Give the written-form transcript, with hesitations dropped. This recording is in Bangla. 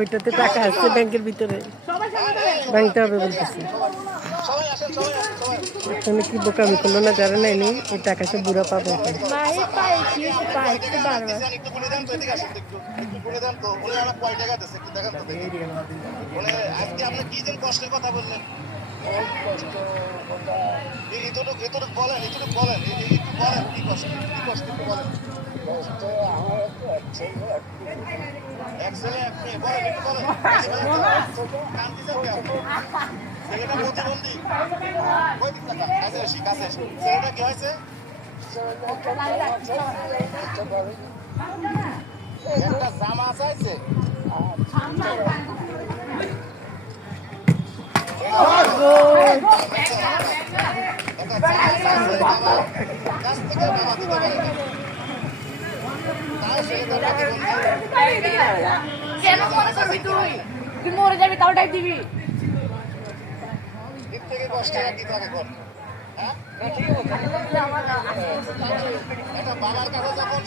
ওইটাতে টাকা আছে ব্যাংকের ভিতরে, ভাঙতে হবে বলতেছে। এখানে কি বোকামি করলো না, যারা নেয়নি এই টাকা সব বুড়া পাবে এখন। ছেলেটা প্রতিবন্ধী ছেলেটা কি হয়েছে? একটা জামা চাইছে। কেন মনে করবি তুই? তুই মরে যাবি তাও ডাক দিবি। এর থেকে কষ্ট আর কি থাকে কর। হ্যাঁ, একটা বাবার কাছে যখন